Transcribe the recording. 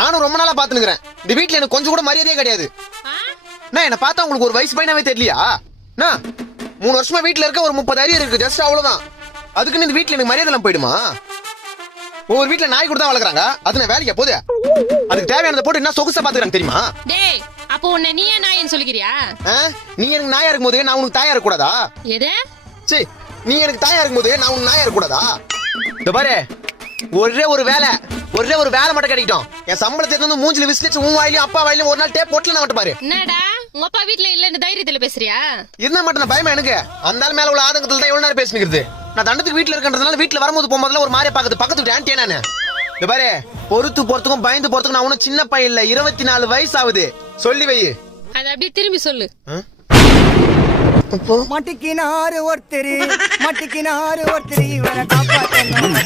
நானும் ரொம்ப நாளா பாத்துனுக்குறேன். இந்த வீட்டுல எனக்கு கொஞ்சம் கூட மரியாதையே கிடையாது. நான் என்ன பார்த்தா உங்களுக்கு ஒரு வயசு பையனாவே தெரியலையா? 3 வருஷமா வீட்டுல இருக்க, ஒரு 30 அரியர் இருக்கு, ஜஸ்ட் அவ்வளவுதான். அதுக்குன்னு இந்த வீட்டுல எனக்கு மரியாதை எல்லாம் போயிடுமா? ஒவ்வொரு வீட்டுல நாய் கூட தான் வளர்க்குறாங்க. அது நான் வேலைக்கு போதே அதுக்கு தேவையானதை போட்டு என்ன சொகுசா பாத்துக்கிறாங்க தெரியுமா? டேய், அப்போ உன்னை நீயே நாயன்னு சொல்லிக்கிறியா? நீ எனக்கு நாயா இருக்கும்போது நான் உனக்கு தாயா இருக்க கூடாதா? எது? சீ, நீ எனக்கு தாயா இருக்கும்போது நான் உனக்கு நாயா இருக்க கூடாதா? இந்த பாரு, ஒரே ஒரு வேலை மட்டும் கிடைக்கட்டும். என் சம்பளத்தை வந்து மூஞ்சில விசிலிச்சு உன் வாயிலையும் அப்பா வாயிலையும் ஒரு நாள் டேப் போட்டுல நான் மட்டும் பாரு. என்னடா உங்க அப்பா வீட்ல இல்லன்னு தைரியத்துல பேசுறியா? இருந்தா மட்டும் பயமா எனக்கு. அந்த ஆள் மேல உள்ள ஆதங்கத்துல தான் எவ்வளவு நேரம் பேசிக்கிறது. நான் தண்டத்துக்கு வீட்டுல இருக்கன்றதுனால வீட்டுல வரும்போது போகும்போதுல ஒரு மாதிரியா பாக்குது. பக்கத்து வீட்டு ஆன்ட்டி நானு. இந்த பாரு, பொறுத்து போறதுக்கும் பயந்து போறதுக்கும் நான் ஒன்னும் சின்ன பையன் இல்ல. 24 வயசு ஆகுது. சொல்லி வை. அத அப்படியே திரும்பி சொல்லு. மட்டிக்கினாரு ஒருத்தர் இவரை காப்பாத்தணும்.